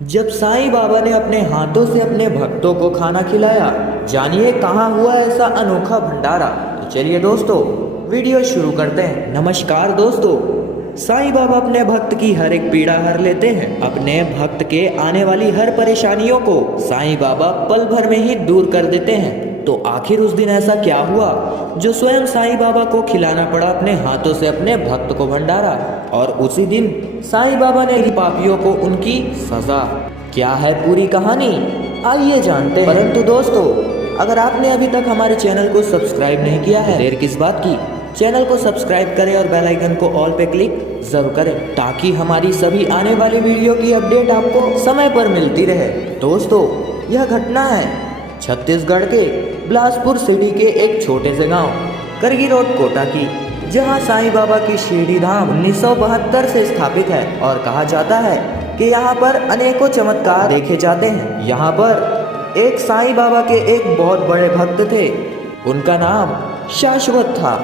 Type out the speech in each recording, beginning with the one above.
जब साईं बाबा ने अपने हाथों से अपने भक्तों को खाना खिलाया, जानिए कहाँ हुआ ऐसा अनोखा भंडारा। तो चलिए दोस्तों, वीडियो शुरू करते हैं। नमस्कार दोस्तों, साईं बाबा अपने भक्त की हर एक पीड़ा हर लेते हैं। अपने भक्त के आने वाली हर परेशानियों को साईं बाबा पल भर में ही दूर कर देते हैं। तो आखिर उस दिन ऐसा क्या हुआ जो स्वयं साईं बाबा को खिलाना पड़ा अपने हाथों से अपने भक्त को भंडारा, और उसी दिन साईं बाबा ने पापियों को उनकी सजा। क्या है पूरी कहानी, आइए जानते हैं। परंतु दोस्तों, अगर आपने अभी तक हमारे चैनल को सब्सक्राइब नहीं किया है, देर किस बात की, चैनल को सब्सक्राइब करें और बेल आइकन को ऑल पे क्लिक जरूर करें, ताकि हमारी सभी आने वाली वीडियो की अपडेट आपको समय पर मिलती रहे। दोस्तों, यह घटना है छत्तीसगढ़ के बिलासपुर सिटी के एक छोटे से गांव करगी रोड कोटा की, जहां साईं बाबा की शिरडी धाम 1972 से स्थापित है। और कहा जाता है कि यहां पर अनेकों चमत्कार देखे जाते हैं। यहां पर एक साईं बाबा के एक बहुत बड़े भक्त थे, उनका नाम शाश्वत था।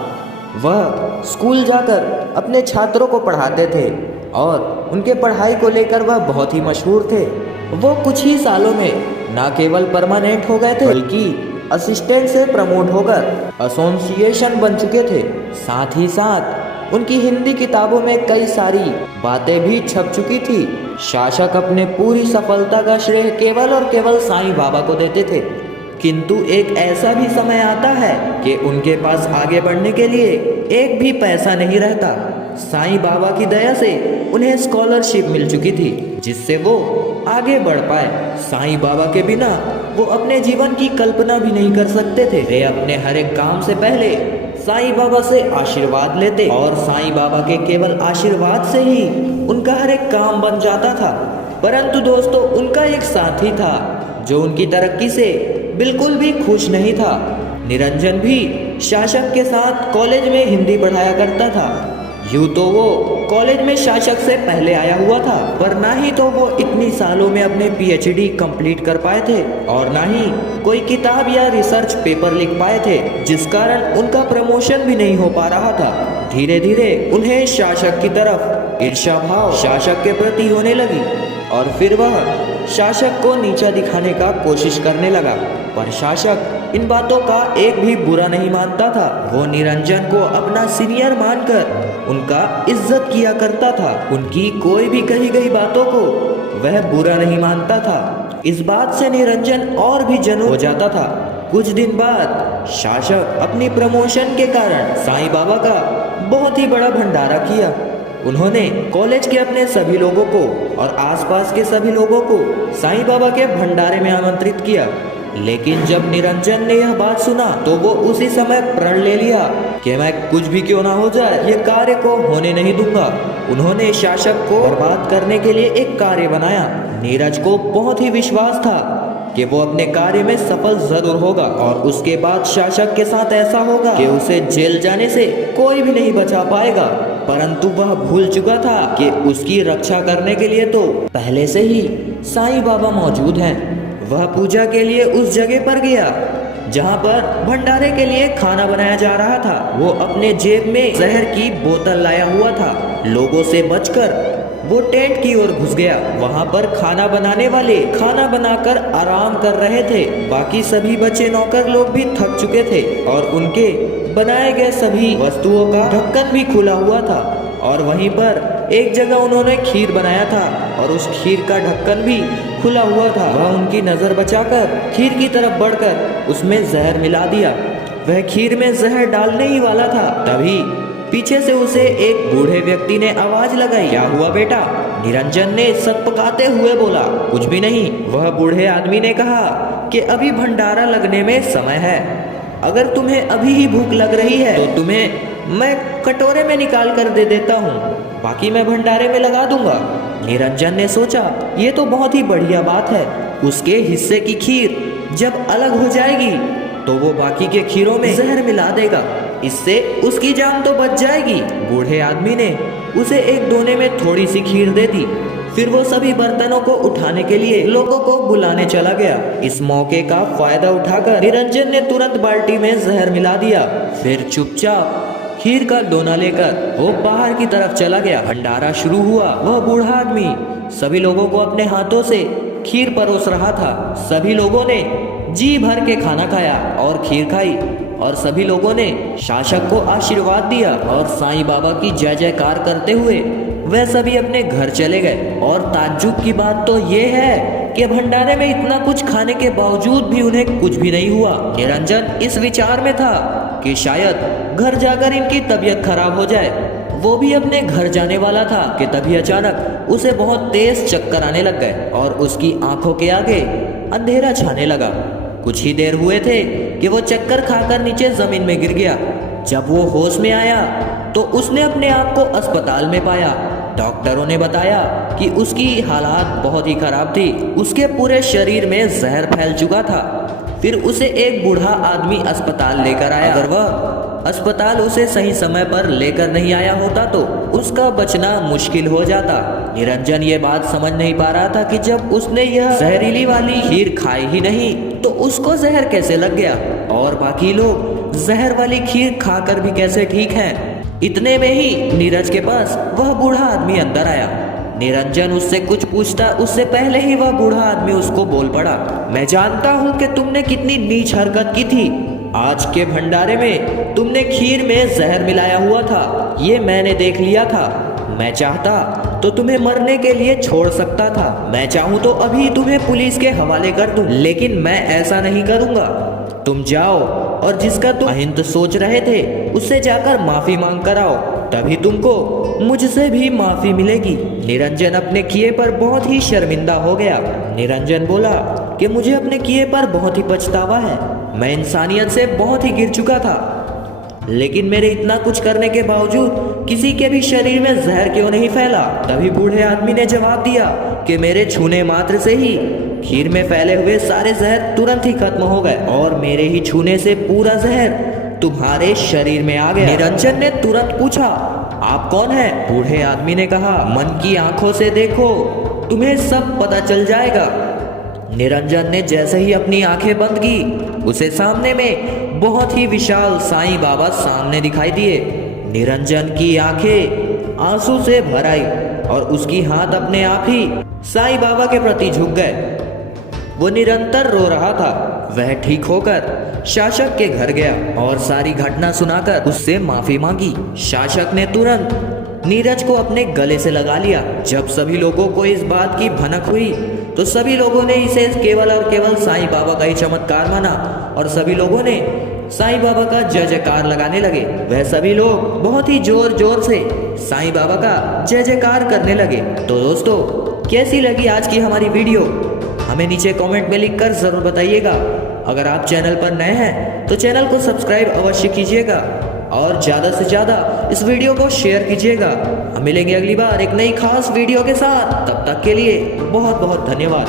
वह स्कूल जाकर अपने छात्रों को पढ़ाते थे और उनके पढ़ाई को लेकर वह बहुत ही मशहूर थे। वो कुछ ही सालों में न केवल परमानेंट हो गए थे, बल्कि असिस्टेंट से प्रमोट होकर एसोसिएशन बन चुके थे। साथ ही साथ उनकी हिंदी किताबों में कई सारी बातें भी छप चुकी थी। शासक अपने पूरी सफलता का श्रेय केवल और केवल साईं बाबा को देते थे। किंतु एक ऐसा भी समय आता है कि उनके पास आगे बढ़ने के लिए एक भी पैसा नहीं रहता। साईं बाबा की दया से उन्हें स्कॉलरशिप मिल चुकी थी, जिससे वो आगे बढ़ पाए। साईं बाबा के बिना वो अपने जीवन की कल्पना भी नहीं कर सकते थे। वे अपने हर एक काम से पहले साईं बाबा से आशीर्वाद लेते और साईं बाबा के केवल आशीर्वाद से ही उनका हर एक काम बन जाता था। परंतु दोस्तों, उनका एक साथी था जो उनकी तरक्की से बिल्कुल भी खुश नहीं था। निरंजन भी शासक के साथ कॉलेज में हिंदी पढ़ाया करता था। यूँ तो वो कॉलेज में शासक से पहले आया हुआ था, पर ना ही तो वो इतनी सालों में अपने पीएचडी कंप्लीट कर पाए थे और ना ही कोई किताब या रिसर्च पेपर लिख पाए थे, जिस कारण उनका प्रमोशन भी नहीं हो पा रहा था। धीरे धीरे उन्हें शासक की तरफ ईर्ष्या भाव शासक के प्रति होने लगी और फिर वह शासक को नीचा दिखाने का कोशिश करने लगा। पर शासक इन बातों का एक भी बुरा नहीं मानता था। वो निरंजन को अपना सीनियर मानकर उनका इज्जत किया करता था। उनकी कोई भी कही गई बातों को वह बुरा नहीं मानता था। इस बात से निरंजन और भी जनुन हो जाता था। कुछ दिन बाद शासक अपनी प्रमोशन के कारण साईं बाबा का बहुत ही बड़ा भंडारा किया। उन्होंने कॉलेज के अपने सभी लोगों को और आसपास के सभी लोगों को साईं बाबा के भंडारे में आमंत्रित किया। लेकिन जब निरंजन ने यह बात सुना तो वो उसी समय प्रण ले लिया कि मैं कुछ भी क्यों ना हो जाए, ये कार्य को होने नहीं दूंगा। उन्होंने शासक को बर्बाद करने के लिए एक कार्य बनाया। नीरज को बहुत ही विश्वास था कि वो अपने कार्य में सफल जरूर होगा और उसके बाद शासक के साथ ऐसा होगा कि उसे जेल जाने से कोई भी नहीं बचा पाएगा। परंतु वह भूल चुका था कि उसकी रक्षा करने के लिए तो पहले से ही साईं बाबा मौजूद हैं। वह पूजा के लिए उस जगह पर गया जहां पर भंडारे के लिए खाना बनाया जा रहा था। वो अपने जेब में जहर की बोतल लाया हुआ था। लोगों से बचकर वो टेंट की ओर घुस गया। वहां पर खाना बनाने वाले खाना बनाकर आराम कर रहे थे। बाकी सभी बच्चे नौकर लोग भी थक चुके थे और उनके बनाए गए सभी वस्तुओं का ढक्कन भी खुला हुआ था। और वहीं पर एक जगह उन्होंने खीर बनाया था और उस खीर का ढक्कन भी खुला हुआ था। वह उनकी नजर बचाकर खीर की तरफ बढ़कर उसमें जहर मिला दिया। वह खीर में जहर डालने ही वाला था, तभी पीछे से उसे एक बूढ़े व्यक्ति ने आवाज लगाई, क्या हुआ बेटा? निरंजन ने सटपकाते हुए बोला, कुछ भी नहीं। वह बूढ़े आदमी ने कहा कि अभी भंडारा लगने में समय है, अगर तुम्हें अभी ही भूख लग रही है तो तुम्हें मैं कटोरे में निकाल कर दे देता हूँ, बाकी मैं भंडारे में लगा दूंगा। निरंजन ने सोचा, ये तो बहुत ही बढ़िया बात है। उसके हिस्से की खीर जब अलग हो जाएगी तो वो बाकी के खीरों में जहर मिला देगा, इससे उसकी जान तो बच जाएगी। बूढ़े आदमी ने उसे एक दोने में थोड़ी सी खीर दे दी। फिर वो सभी बर्तनों को उठाने के लिए लोगों को बुलाने चला गया। इस मौके का फायदा उठाकर निरंजन ने तुरंत बाल्टी में जहर मिला दिया। फिर चुपचाप खीर का दोना लेकर वो बाहर की तरफ चला गया। भंडारा शुरू हुआ। वह बूढ़ा आदमी सभी लोगों को अपने हाथों से खीर परोस रहा था। सभी लोगों ने जी भर के खाना खाया और खीर खाई और सभी लोगों ने शासक को आशीर्वाद दिया और साईं बाबा की जय जयकार करते हुए वह सभी अपने घर चले गए। और ताज्जुब की बात तो ये है कि भंडारे में इतना कुछ खाने के बावजूद भी उन्हें कुछ भी नहीं हुआ। निरंजन इस विचार में था कि शायद घर जाकर इनकी तबीयत खराब हो जाए। वो भी अपने घर जाने वाला था कि तभी अचानक उसे बहुत तेज चक्कर आने लग गए और उसकी आंखों के आगे अंधेरा छाने लगा। कुछ ही देर हुए थे कि वो चक्कर खाकर नीचे जमीन में गिर गया। जब वो होश में आया तो उसने अपने आप को अस्पताल में पाया। डॉक्टरों ने बताया कि उसकी हालात बहुत ही खराब थी। उसके पूरे शरीर में जहर फैल चुका था। फिर उसे एक बूढ़ा आदमी अस्पताल लेकर आया। अगर वह अस्पताल उसे सही समय पर लेकर नहीं आया होता तो उसका बचना मुश्किल हो जाता। निरंजन ये बात समझ नहीं पा रहा था कि जब उसने यह जहरीली वाली खीर खाई ही नहीं तो उसको जहर कैसे लग गया और बाकी लोग जहर वाली खीर खाकर भी कैसे ठीक हैं। इतने में ही नीरज के पास वह बूढ़ा आदमी अंदर आया। निरंजन उससे कुछ पूछता उससे पहले ही वह बूढ़ा आदमी उसको बोल पड़ा, मैं जानता हूँ कि तुमने कितनी नीच हरकत की थी। आज के भंडारे में तुमने खीर में जहर मिलाया हुआ था, ये मैंने देख लिया था। मैं चाहता तो तुम्हें मरने के लिए छोड़ सकता था। मैं चाहूँ तो अभी तुम्हें पुलिस के हवाले कर दूं, लेकिन मैं ऐसा नहीं करूँगा। तुम जाओ और जिसका तुम अहिंद सोच रहे थे उससे जाकर माफी मांग कर आओ, तभी तुमको मुझसे भी माफी मिलेगी। निरंजन अपने किए पर बहुत ही शर्मिंदा हो गया। निरंजन बोला कि मुझे अपने किए पर बहुत ही पछतावा है। मैं इंसानियत से बहुत ही गिर चुका था, लेकिन मेरे इतना कुछ करने के बावजूद किसी के भी शरीर में जहर क्यों नहीं फैला। तभी बूढ़े आदमी ने जवाब दिया कि मेरे छूने मात्र से ही खीर में फैले हुए सारे जहर तुरंत ही खत्म हो गए और मेरे ही छूने से पूरा जहर तुम्हारे शरीर में आ गया। निरंजन ने तुरंत पूछा, आप कौन हैं? बूढ़े आदमी ने कहा, मन की आंखों से देखो, तुम्हें सब पता चल जाएगा। निरंजन ने जैसे ही अपनी आंखें बंद की उसे सामने में बहुत ही विशाल साईं बाबा सामने दिखाई दिए। निरंजन की आंखें आंसू से भर आई और उसकी हाथ अपने आप ही साईं बाबा के प्रति झुक गए। वो निरंतर रो रहा था। वह ठीक होकर शासक के घर गया और सारी घटना सुनाकर उससे माफी मांगी। शासक ने तुरंत नीरज को अपने गले से लगा लिया। जब सभी लोगों को इस बात की भनक हुई तो सभी लोगों ने इसे केवल और केवल साईं बाबा का ही चमत्कार माना और सभी लोगों ने साईं बाबा का जय जयकार लगाने लगे। वह सभी लोग बहुत ही जोर जोर से साईं बाबा का जय जयकार करने लगे। तो दोस्तों, कैसी लगी आज की हमारी वीडियो हमें नीचे कमेंट में लिखकर जरूर बताइएगा। अगर आप चैनल पर नए हैं तो चैनल को सब्सक्राइब अवश्य कीजिएगा और ज़्यादा से ज़्यादा इस वीडियो को शेयर कीजिएगा। हम मिलेंगे अगली बार एक नई खास वीडियो के साथ। तब तक के लिए बहुत बहुत धन्यवाद।